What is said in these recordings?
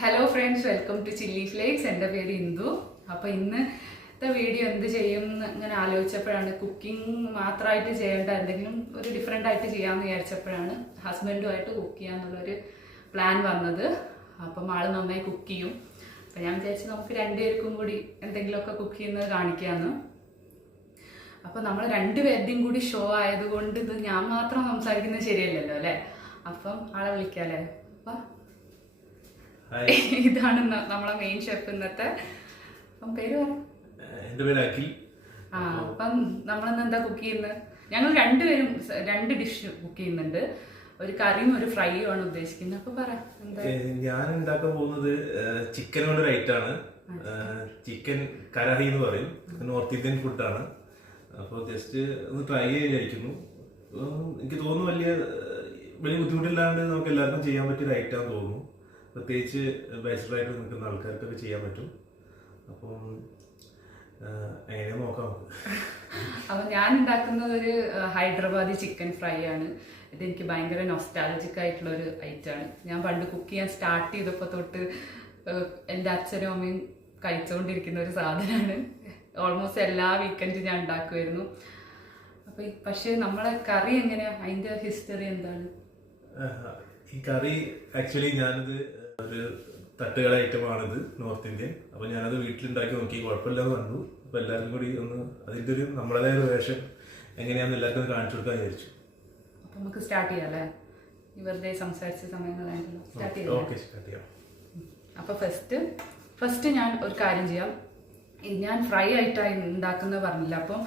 Hello friends, welcome to chilli flakes. എൻ്റെ പേര് ഇന്ദു. അപ്പോൾ ഇന്നത്തെ വീഡിയോ എന്ത് ചെയ്യും എന്ന് ഇങ്ങനെ ആലോചിച്ചപ്പോഴാണ് കുക്കിംഗ് മാത്രമായിട്ട് ചെയ്യേണ്ട എന്തെങ്കിലും ഒരു ഡിഫറെൻ്റ് ആയിട്ട് ചെയ്യാമെന്ന് വിചാരിച്ചപ്പോഴാണ് ഹസ്ബൻഡുമായിട്ട് കുക്ക് ചെയ്യാന്നുള്ളൊരു പ്ലാൻ വന്നത്. അപ്പം ആൾ നന്നായി കുക്ക് ചെയ്യും. അപ്പം ഞാൻ വിചാരിച്ചു നമുക്ക് രണ്ടുപേർക്കും കൂടി എന്തെങ്കിലുമൊക്കെ കുക്ക് ചെയ്യുന്നത് കാണിക്കാമെന്ന്. അപ്പോൾ നമ്മൾ രണ്ടുപേരുടെയും കൂടി ഷോ ആയതുകൊണ്ട് ഇത് ഞാൻ മാത്രം സംസാരിക്കുന്നത് ശരിയല്ലല്ലോ അല്ലേ? അപ്പം ആളെ വിളിക്കാമല്ലേ? അപ്പം ഇതാണ് നമ്മളെ മെയിൻ ഷെഫ് ഇന്നത്തെ. അപ്പം പേര് എൻ്റെ പേര് അഖിൽ. അപ്പം നമ്മളിന്ന് എന്താ കുക്ക് ചെയ്യുന്നത്? ഞങ്ങൾ രണ്ടുപേരും രണ്ട് ഡിഷ് കുക്ക് ചെയ്യുന്നുണ്ട്. ഒരു കറിയും ഒരു ഫ്രൈയും ആണ് ഉദ്ദേശിക്കുന്നത്. അപ്പൊ പറ എന്താ? ഞാൻ ഉണ്ടാക്കാൻ പോകുന്നത് ചിക്കൻ കൊണ്ടൊരു ഐറ്റാണ്. ചിക്കൻ കരാഹി എന്ന് പറയും. നോർത്ത് ഇന്ത്യൻ ഫുഡാണ്. അപ്പോൾ ജസ്റ്റ് ഒന്ന് ട്രൈ ചെയ്യാനിരിക്കുന്നു. എനിക്ക് തോന്നുന്നു വലിയ ബുദ്ധിമുട്ടില്ലാണ്ട് നമുക്ക് എല്ലാവർക്കും ചെയ്യാൻ പറ്റിയൊരു ഐറ്റാന്ന് തോന്നുന്നു. പ്രത്യേകിച്ച് ബാച്ചിലറായിട്ട് നിൽക്കുന്ന ആൾക്കാർക്കൊക്കെ ചെയ്യാൻ പറ്റും. അപ്പം എങ്ങനെ നോക്കാം. അപ്പം ഞാൻ ഉണ്ടാക്കുന്നത് ഒരു ഹൈദരാബാദി ചിക്കൻ ഫ്രൈ ആണ്. ഇതെനിക്ക് ഭയങ്കര നൊസ്റ്റാലജിക് ആയിട്ടുള്ള ഒരു ഐറ്റമാണ്. ഞാൻ പണ്ട് കുക്ക് ചെയ്യാൻ സ്റ്റാർട്ട് ചെയ്തപ്പോൾ തൊട്ട് എൻ്റെ അച്ഛനും അമ്മയും കഴിച്ചുകൊണ്ടിരിക്കുന്ന ഒരു സാധനമാണ്. ഓൾമോസ്റ്റ് എല്ലാ വീക്കെൻഡും ഞാൻ ഉണ്ടാക്കുമായിരുന്നു. അപ്പം പക്ഷേ നമ്മളെ കറി എങ്ങനെയാ, അതിൻ്റെ ഹിസ്റ്ററി എന്താണ്? ഈ കറി ആക്ച്വലി ഞാനിത് ഒരു തട്ടുകട ഐറ്റമാണിത്, നോർത്ത് ഇന്ത്യൻ. അപ്പോൾ ഞാനത് വീട്ടിലുണ്ടാക്കി നോക്കി, കുഴപ്പമില്ലാന്ന് കണ്ടു. അപ്പോൾ എല്ലാവർക്കും കൂടി ഒന്ന് അതിൻ്റെ ഒരു നമ്മളേതായ ഒരു വേഷം എങ്ങനെയാണെന്ന് എല്ലാവർക്കും കാണിച്ചു കൊടുക്കാൻ വിചാരിച്ചു. അപ്പം നമുക്ക് സ്റ്റാർട്ട് ചെയ്യാം അല്ലേ? വെറുതെ സംസാരിച്ച സമയങ്ങളാണല്ലോ, സ്റ്റാർട്ട് ചെയ്യാം. ഓക്കെ, സ്റ്റാർട്ട് ചെയ്യാം. അപ്പോൾ ഫസ്റ്റ് ഞാൻ ഒരു കാര്യം ചെയ്യാം. ഞാൻ ഫ്രൈ ആയിട്ടായി ഉണ്ടാക്കുന്നത് പറഞ്ഞില്ല. അപ്പം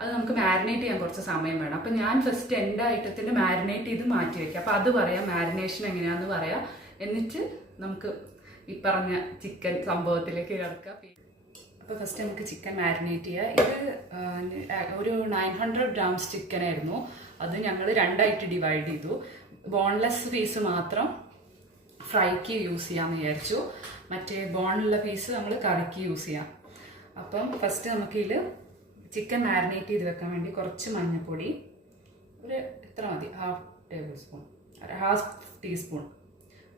അത് നമുക്ക് മാരിനേറ്റ് ചെയ്യാൻ കുറച്ച് സമയം വേണം. അപ്പം ഞാൻ ഫസ്റ്റ് എൻ്റെ ഐറ്റത്തിൻ്റെ മാരിനേറ്റ് ചെയ്ത് മാറ്റി വയ്ക്കാം. അപ്പോൾ അത് പറയാം, മാരിനേഷൻ എങ്ങനെയാണെന്ന് പറയാം. എന്നിട്ട് നമുക്ക് ഈ പറഞ്ഞ ചിക്കൻ സംഭവത്തിലേക്ക് കിടക്കാം. അപ്പോൾ ഫസ്റ്റ് നമുക്ക് ചിക്കൻ മാരിനേറ്റ് ചെയ്യുക. ഇത് ഒരു 900 ഗ്രാംസ് ചിക്കനായിരുന്നു. അത് ഞങ്ങൾ രണ്ടായിട്ട് ഡിവൈഡ് ചെയ്തു. ബോൺലെസ് പീസ് മാത്രം ഫ്രൈക്ക് യൂസ് ചെയ്യാമെന്ന് വിചാരിച്ചു. മറ്റേ ബോണുള്ള പീസ് നമ്മൾ കറിക്ക് യൂസ് ചെയ്യാം. അപ്പം ഫസ്റ്റ് നമുക്കിതിൽ ചിക്കൻ മാരിനേറ്റ് ചെയ്ത് വെക്കാൻ വേണ്ടി കുറച്ച് മഞ്ഞൾപ്പൊടി, ഒരു എത്ര മതി, ഹാഫ് ടീസ്പൂൺ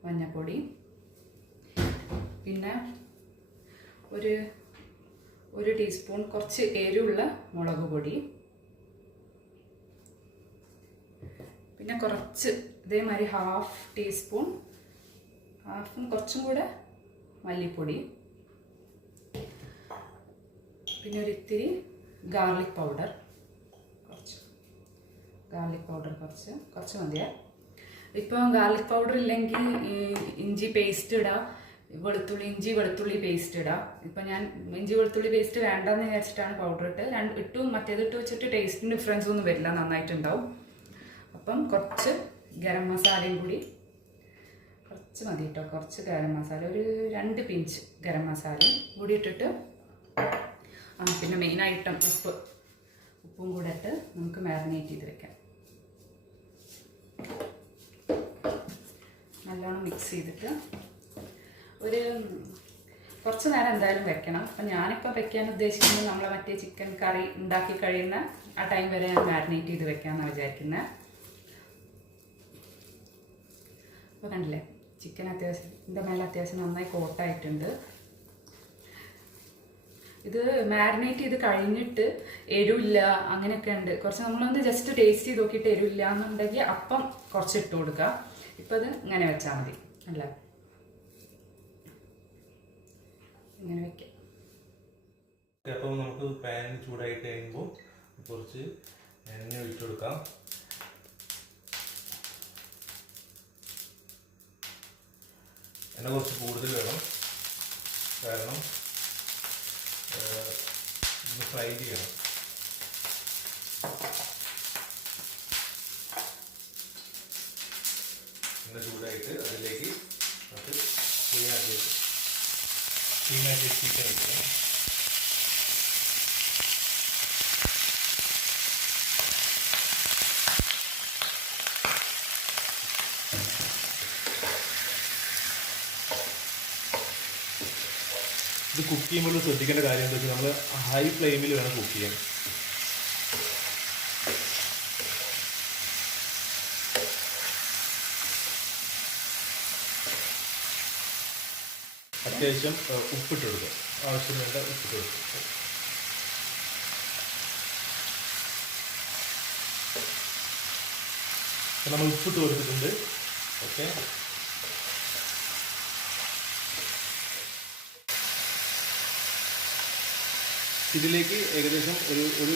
മഞ്ഞൾപ്പൊടി, പിന്നെ ഒരു ടീസ്പൂൺ കുറച്ച് എരിവുള്ള മുളക് പൊടി, പിന്നെ കുറച്ച് ഇതേമാതിരി ഹാഫ് ടീസ്പൂൺ, കുറച്ചും കൂടെ മല്ലിപ്പൊടി, പിന്നെ ഒരു ഇത്തിരി ഗാർലിക് പൗഡർ, കുറച്ച് മതിയേ. ഇപ്പം ഗാർലിക് പൗഡർ ഇല്ലെങ്കിൽ ഇഞ്ചി പേസ്റ്റ് ഇടാം, ഇഞ്ചി വെളുത്തുള്ളി പേസ്റ്റ് ഇടാം. ഇപ്പം ഞാൻ ഇഞ്ചി വെളുത്തുള്ളി പേസ്റ്റ് വേണ്ടെന്ന് വിചാരിച്ചിട്ടാണ് പൗഡർ ഇട്ടു. മറ്റേതിട്ട് വെച്ചിട്ട് ടേസ്റ്റിന് ഡിഫറൻസ് ഒന്നും വരില്ല, നന്നായിട്ടുണ്ടാവും. അപ്പം കുറച്ച് ഗരം മസാലയും കൂടി, കുറച്ച് മതി കേട്ടോ, കുറച്ച് ഗരം മസാല, ഒരു 2 പിഞ്ച് ഗരം മസാലയും കൂടി ഇട്ടിട്ട്, പിന്നെ മെയിൻ ഐറ്റം ഉപ്പും കൂടെ ഇട്ട് നമുക്ക് മാരിനേറ്റ് ചെയ്ത് വെക്കാം. നല്ലോണം മിക്സ് ചെയ്തിട്ട് ഒരു കുറച്ച് നേരം എന്തായാലും വെക്കണം. അപ്പം ഞാനിപ്പോൾ വെക്കാൻ ഉദ്ദേശിക്കുന്നത് നമ്മളെ മറ്റേ ചിക്കൻ കറി ഉണ്ടാക്കി കഴിയുന്ന ആ ടൈം വരെ ഞാൻ മാരിനേറ്റ് ചെയ്ത് വെക്കാമെന്നാണ് വിചാരിക്കുന്നത്. അപ്പോൾ കണ്ടില്ലേ, ചിക്കൻ ഇതിൻ്റെ മേലെ അത്യാവശ്യം നന്നായി കോട്ടായിട്ടുണ്ട്. ഇത് മാരിനേറ്റ് ചെയ്ത് കഴിഞ്ഞിട്ട് എരിവില്ല അങ്ങനെയൊക്കെ ഉണ്ട്. കുറച്ച് നമ്മളൊന്ന് ജസ്റ്റ് ടേസ്റ്റ് ചെയ്ത് നോക്കിയിട്ട് എരിവില്ല എന്നുണ്ടെങ്കിൽ അപ്പം കുറച്ച് ഇട്ട് കൊടുക്കുക. ഇപ്പം അത് ഇങ്ങനെ വെച്ചാൽ മതി അല്ല, ഇങ്ങനെ വെക്കാം. അപ്പം നമുക്ക് പാൻ ചൂടായിട്ട് കഴിയുമ്പോൾ കുറച്ച് എണ്ണ ഒഴിച്ചു കൊടുക്കാം. എണ്ണ കുറച്ച് കൂടുതൽ വേണം, കാരണം ഒന്ന് ഫ്രൈ ചെയ്യണം. എണ്ണ ചൂടായിട്ട് അതിലേക്ക് നമുക്ക് ക്ലീനാക്കി ചിക്കൻ ഇട്ടു. ഇത് കുക്ക് ചെയ്യുമ്പോൾ ശ്രദ്ധിക്കേണ്ട കാര്യം എന്താ വെച്ചാൽ നമ്മൾ ഹൈ ഫ്ലെയിമിൽ വേണം കുക്ക് ചെയ്യാൻ. അത്യാവശ്യം ഉപ്പിട്ട് കൊടുക്കുക. ആവശ്യത്തിന് വേണ്ട ഉപ്പിട്ട് കൊടുക്കുക. നമ്മൾ ഉപ്പിട്ട് കൊടുത്തിട്ടുണ്ട്. ഓക്കെ, ഇതിലേക്ക് ഏകദേശം ഒരു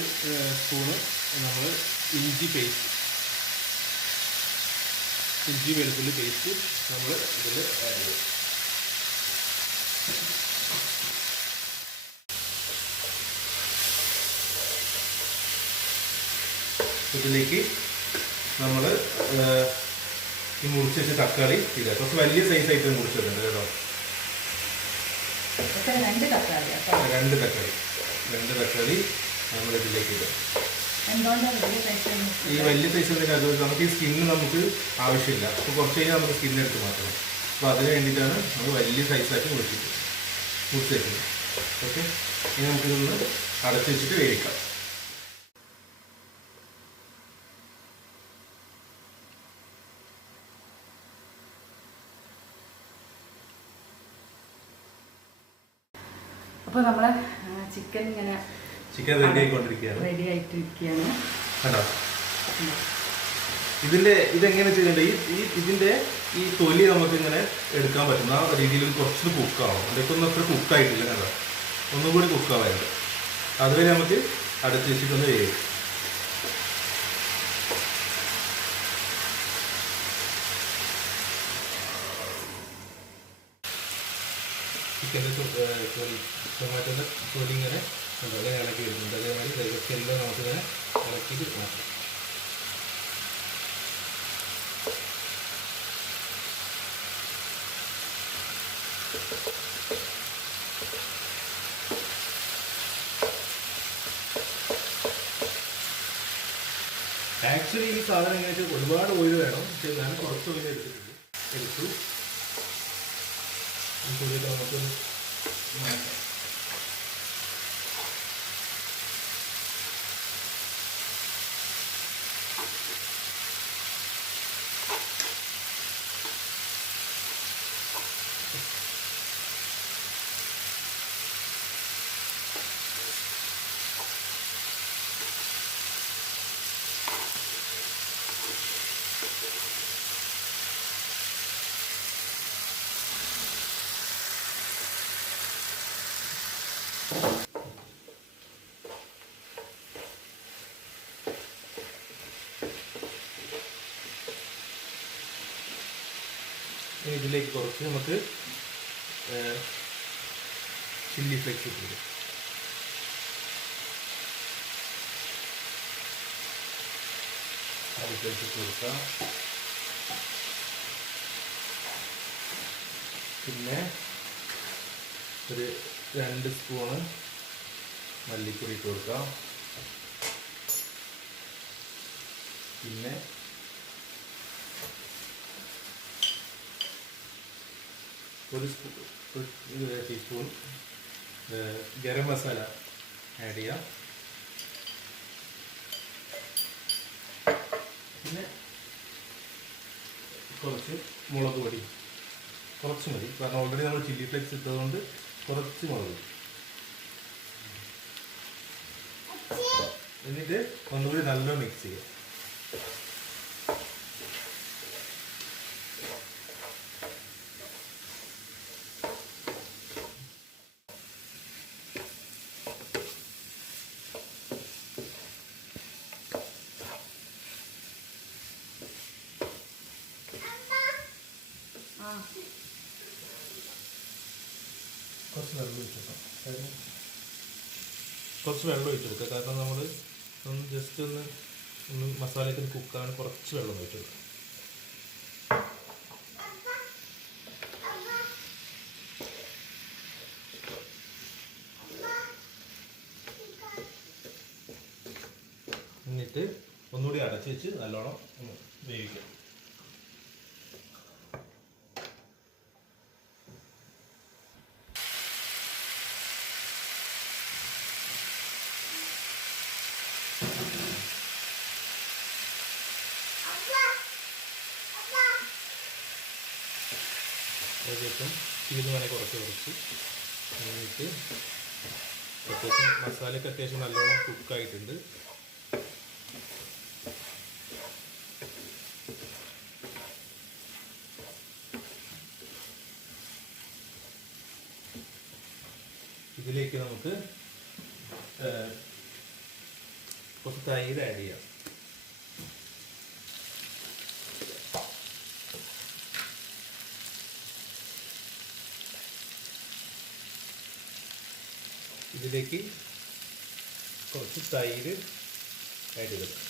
സ്പൂണ് നമ്മൾ ഇഞ്ചി വെളുത്തുള്ളി പേസ്റ്റ് നമ്മൾ ഇതിൽ ആഡ് ചെയ്യും. ഇതിലേക്ക് നമ്മൾ ഈ മുറിച്ച് വെച്ച തക്കാളി ഇടുക. കുറച്ച് വലിയ സൈസായിട്ട് മുറിച്ച് വെക്കുന്നുണ്ട് കേട്ടോ. 2 തക്കാളി നമ്മൾ ഇതിലേക്ക് ഇടുക. ഈ വലിയ സൈസ് ഉണ്ടെങ്കിൽ അത് നമുക്ക് ഈ സ്കിന്ന് നമുക്ക് ആവശ്യമില്ല. അപ്പോൾ കുറച്ച് കഴിഞ്ഞാൽ നമുക്ക് സ്കിന്നെടുത്ത് മാറ്റണം. അപ്പോൾ അതിന് വേണ്ടിയിട്ടാണ് നമ്മൾ വലിയ സൈസാക്കി മുറിച്ച് വെക്കുന്നത്. ഓക്കെ, ഇനി നമുക്കിതൊന്ന് അടച്ച് വെച്ചിട്ട് വേവിക്കാം. അപ്പോൾ നമ്മളെ ചിക്കൻ റെഡി ആയിക്കൊണ്ടിരിക്കുകയാണ്. കേട്ടോ, ഇതെങ്ങനെ ചെയ്യേണ്ടത്? ഇതിന്റെ ഈ തൊലി നമുക്ക് ഇങ്ങനെ എടുക്കാൻ പറ്റുന്ന രീതിയിൽ കുറച്ച് കുക്കാവും. ഇതൊക്കെ ഒന്നും അത്ര കുക്കായിട്ടില്ല. കേട്ടോ, ഒന്നും കൂടി കുക്കാവായിരുന്നു. അതുവരെ നമുക്ക് അടച്ച് വെച്ചിട്ടൊന്ന് വേവിക്കും. ചിക്കൻ്റെ ടൊമാറ്റോൻ്റെ തൊലി ഇങ്ങനെ അങ്ങനെ ഇളക്കി വരുന്നുണ്ട്. അതേമാതിരി എല്ലാം നമുക്കിങ്ങനെ ഇളക്കിയിട്ട് മാറ്റാം. ആക്ച്വലി ഈ സാധനം എങ്ങനെ വെച്ചാൽ ഒരുപാട് ഓയിൽ വേണം. പക്ഷേ ഞാൻ കുറച്ച് ഓയിൽ എടുത്തു. നമുക്ക് മാറ്റാം. ഇതിലേക്ക് കുറച്ച് നമുക്ക് ചില്ലി ഫ്ലേക്സ് ഇട്ടിട്ട് അതിലേക്ക് കൊടുക്കാം. പിന്നെ ഒരു 2 സ്പൂണ് മല്ലിപ്പൊടി ഇട്ട് കൊടുക്കാം. പിന്നെ ഒരു ടീസ്പൂൺ ഗരം മസാല ആഡ് ചെയ്യാം. പിന്നെ കുറച്ച് മുളക് പൊടി കുറച്ച് മതി. കാരണം ഓൾറെഡി നമ്മൾ ചില്ലി ഫ്ലേക്സ് ഇട്ടതുകൊണ്ട് കുറച്ച് മുളക്. എന്നിട്ട് ഒന്നുകൂടി നല്ല മിക്സ് ചെയ്യാം. കുറച്ച് വെള്ളം ഒഴിച്ചു കൊടുക്കുക. കാരണം നമ്മൾ ഒന്ന് ജസ്റ്റ് ഒന്ന് മസാലയ്ക്ക് കുക്കാണ്. കുറച്ച് വെള്ളം ഒഴിച്ചു കൊടുക്കുക. എന്നിട്ട് ഒന്നുകൂടി അടച്ചു വെച്ച് നല്ലോണം ഒന്ന് വേവിക്കാം. ഏകദേശം തീർന്ന് വേണമെങ്കിൽ കുറച്ച് എന്നിട്ട് അത്യാവശ്യം മസാലയൊക്കെ അത്യാവശ്യം നല്ലോണം കുക്കായിട്ടുണ്ട്. ഇതിലേക്ക് നമുക്ക് കുറച്ച് തൈര് ആഡ് ചെയ്യാം. ഇതിലേക്ക് കുറച്ച് തൈര് ആഡ് ചെയ്തെടുക്കാം.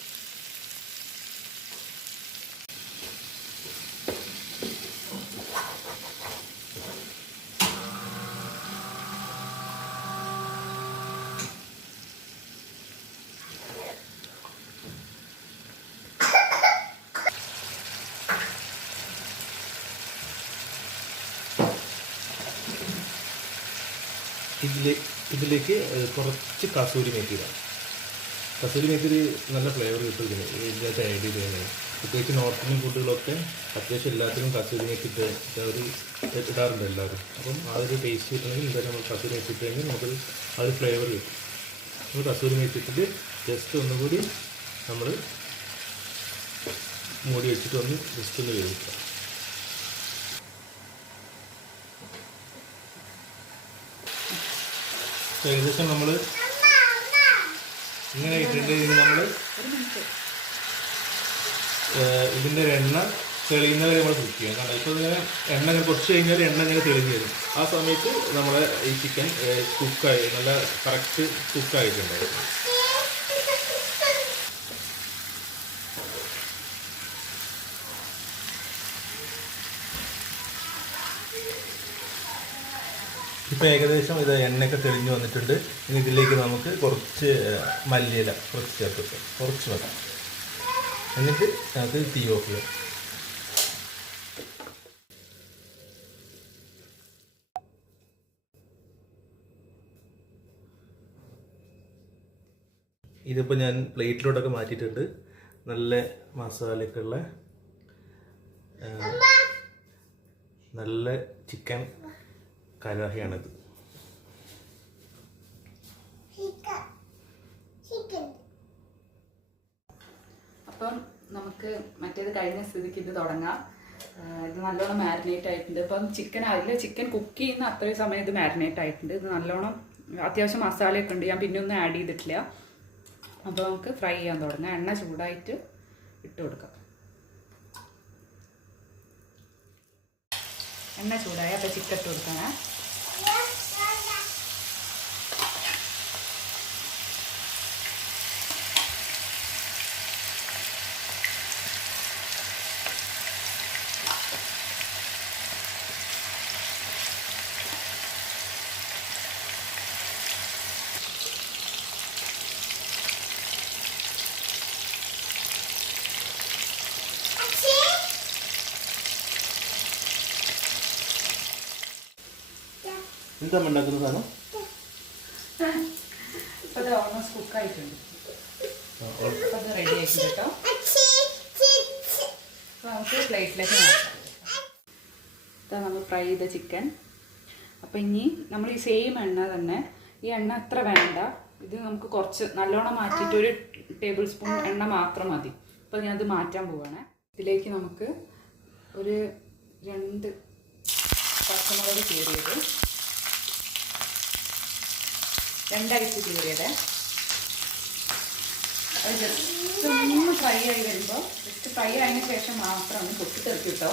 ഇതിലേക്ക് കുറച്ച് കസൂരി മേത്തി ഇടാം. കസൂരി മേത്തി ഒരു നല്ല ഫ്ലേവർ കിട്ടും ഇതിനകത്ത് ആഡ് ചെയ്ത് കഴിഞ്ഞാൽ. പ്രത്യേകിച്ച് നോർത്ത് ഇന്ത്യൻ ഫുഡുകളൊക്കെ അത്യാവശ്യം എല്ലാത്തിനും കസൂരി മേത്തി ഇടാറുണ്ട് എല്ലാവരും. അപ്പം ആ ഒരു ടേസ്റ്റ് കിട്ടണമെങ്കിൽ എന്തായാലും നമ്മൾ കസൂരി മേത്തി ഇട്ട് കഴിഞ്ഞാൽ നമുക്കൊരു ആ ഒരു ഫ്ലേവർ കിട്ടും. നമ്മൾ കസൂരി മേത്തി ഇട്ടിട്ട് ജസ്റ്റ് ഒന്നുകൂടി നമ്മൾ മൂടി വെച്ചിട്ട് ജസ്റ്റ് ഒന്ന് വേവിക്കാം. ഏകദേശം നമ്മൾ ഇങ്ങനെ ഇട്ടിട്ട് നമ്മൾ ഇതിൻ്റെ എണ്ണ തെളിയുന്നവരെ നമ്മൾ കുക്ക് ചെയ്യാം. കാരണം ഇപ്പോൾ ഇങ്ങനെ എണ്ണ ഇങ്ങനെ കുറച്ച് കഴിഞ്ഞാൽ എണ്ണ ഇങ്ങനെ തെളിഞ്ഞ് വരും. ആ സമയത്ത് നമ്മളെ ഈ ചിക്കൻ കുക്കായി നല്ല കറക്റ്റ് കുക്കായിട്ടുണ്ടായിരുന്നു. ഇപ്പോൾ ഏകദേശം ഇത് എണ്ണയൊക്കെ തെളിഞ്ഞ് വന്നിട്ടുണ്ട്. ഇനി ഇതിലേക്ക് നമുക്ക് കുറച്ച് മല്ലിയില കുറച്ച് ചേർത്തിട്ട് കുറച്ച് മതി. എന്നിട്ട് നമുക്ക് തീ ഓഫ് ചെയ്യാം. ഇതിപ്പോൾ ഞാൻ പ്ലേറ്റിലോട്ടൊക്കെ മാറ്റിയിട്ടുണ്ട്. നല്ല മസാലയൊക്കെ ഉള്ള നല്ല ചിക്കൻ കരാഹിയാണിത്. അപ്പം നമുക്ക് മറ്റേത് കഴിഞ്ഞ സ്ഥിതിക്ക് ഇത് തുടങ്ങാം. ഇത് നല്ലോണം മാരിനേറ്റ് ആയിട്ടുണ്ട്. ഇപ്പം ചിക്കൻ കുക്ക് ചെയ്യുന്ന അത്രയും സമയം ഇത് മാരിനേറ്റ് ആയിട്ടുണ്ട്. ഇത് നല്ലോണം അത്യാവശ്യം മസാലയൊക്കെ ഉണ്ട്. ഞാൻ പിന്നെ ഒന്നും ആഡ് ചെയ്തിട്ടില്ല. അപ്പോൾ നമുക്ക് ഫ്രൈ ചെയ്യാൻ തുടങ്ങാം. എണ്ണ ചൂടായിട്ട് ഇട്ട് കൊടുക്കാം. എണ്ണ ചൂടായി അപ്പോൾ ചിക്കൻ ഇട്ട് കൊടുക്കണേ. എന്താ ഉണ്ടാക്കുന്ന സാധനം? അപ്പോൾ അത് ഓൾമോസ്റ്റ് കുക്കായിട്ടുണ്ട്. അപ്പോൾ അത് റെഡി ആയിട്ടുണ്ട് കേട്ടോ. അപ്പോൾ നമുക്ക് പ്ലേറ്റിലേക്ക് മാറ്റാം. ഇതാ നമ്മൾ ഫ്രൈ ചെയ്ത ചിക്കൻ. അപ്പോൾ ഇനി നമ്മൾ ഈ സെയിം എണ്ണ തന്നെ, ഈ എണ്ണ അത്ര വേണ്ട, ഇത് നമുക്ക് കുറച്ച് നല്ലോണം മാറ്റിയിട്ട് 1 ടേബിൾ സ്പൂൺ എണ്ണ മാത്രം മതി. അപ്പോൾ ഞാനത് മാറ്റാൻ പോവാണ്. ഇതിലേക്ക് നമുക്ക് ഒരു 2 പച്ചമുളക് കീറിയത്, 2 അരിപ്പ് കീറിയത്, അത് ജസ്റ്റ് ഒന്ന് ഫ്രൈ ആയി വരുമ്പോൾ, ജസ്റ്റ് ഫ്രൈ ആയതിനു ശേഷം മാത്രം പൊട്ടിത്തെറിക്കിട്ടോ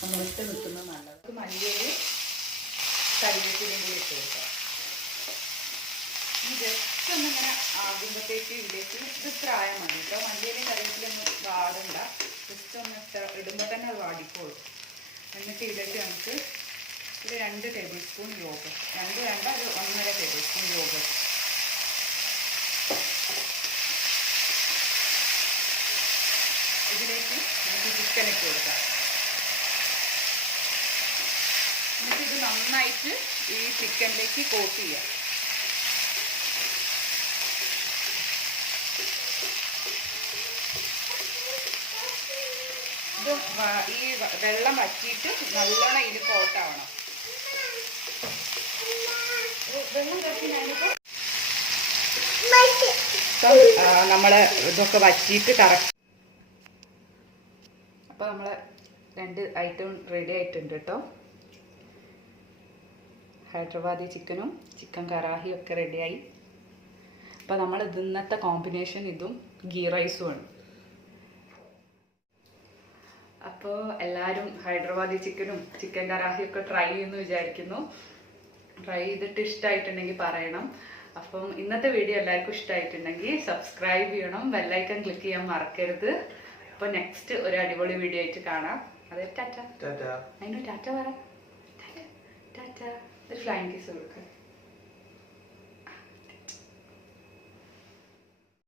നമ്മളിട്ട് നിൽക്കുന്നത് നല്ലത്. മല്ലിയില് കരിവേപ്പിലയും കൂടി ഇട്ട് കൊടുക്കാം. ഇനി ജസ്റ്റ് ഒന്നിങ്ങനെ ആകുമ്പോഴത്തേക്ക് ഇതിലേക്ക് ഇത് ഇത്ര ആയാൽ മതി കേട്ടോ. മല്ലിയിലും കരിവേപ്പിലൊന്നും വാടണ്ട. ജസ്റ്റ് ഒന്ന് ഇടുമ്പോൾ തന്നെ അത് വാടിക്കോളും. എന്നിട്ട് ഇതിലേക്ക് നമുക്ക് ഒരു 2 ടേബിൾ സ്പൂൺ യോഗർട്ട്, 2 വേണ്ട, ഒരു 1.5 ടേബിൾ സ്പൂൺ യോഗർട്ട്. ഇതിലേക്ക് നമുക്ക് ചിക്കൻ ഇട്ട് കൊടുക്കാം. എന്നിട്ട് ഇത് നന്നായിട്ട് ഈ ചിക്കനിലേക്ക് കോട്ട് ചെയ്യാം. ഇത് ഈ വെള്ളം വറ്റിയിട്ട് നല്ലോണം ഇതിൽ കോട്ടാവണം. അപ്പം നമ്മളെ ഇതൊക്കെ വച്ചിട്ട് കറക്റ്റ്. അപ്പോൾ നമ്മളെ 2 ഐറ്റം റെഡി ആയിട്ടുണ്ട് കേട്ടോ. ഹൈദരാബാദി ചിക്കനും ചിക്കൻ കറാഹിയും ഒക്കെ റെഡിയായി. അപ്പോൾ നമ്മൾ ഇന്നത്തെ കോമ്പിനേഷൻ ഇതും ഗീ റൈസുമാണ്. അപ്പോൾ എല്ലാവരും ഹൈദരാബാദി ചിക്കനും ചിക്കൻ കറാഹിയും ഒക്കെ ട്രൈ ചെയ്യുമെന്ന് വിചാരിക്കുന്നു. ട്രൈ ചെയ്തിട്ട് ഇഷ്ടമായിട്ടുണ്ടെങ്കിൽ പറയണം. അപ്പം ഇന്നത്തെ വീഡിയോ എല്ലാവർക്കും ഇഷ്ടമായിട്ടുണ്ടെങ്കിൽ സബ്സ്ക്രൈബ് ചെയ്യണം, ബെല്ലൈക്കൺ ക്ലിക്ക് ചെയ്യാൻ മറക്കരുത്. അപ്പോൾ നെക്സ്റ്റ് ഒരു അടിപൊളി വീഡിയോ ആയിട്ട് കാണാം. അതെ, ടാറ്റ. അതിന് ടാറ്റ പറ. ടാറ്റ. ഒരു ഫ്ലൈങ് കിസ് കൊടുക്കുക.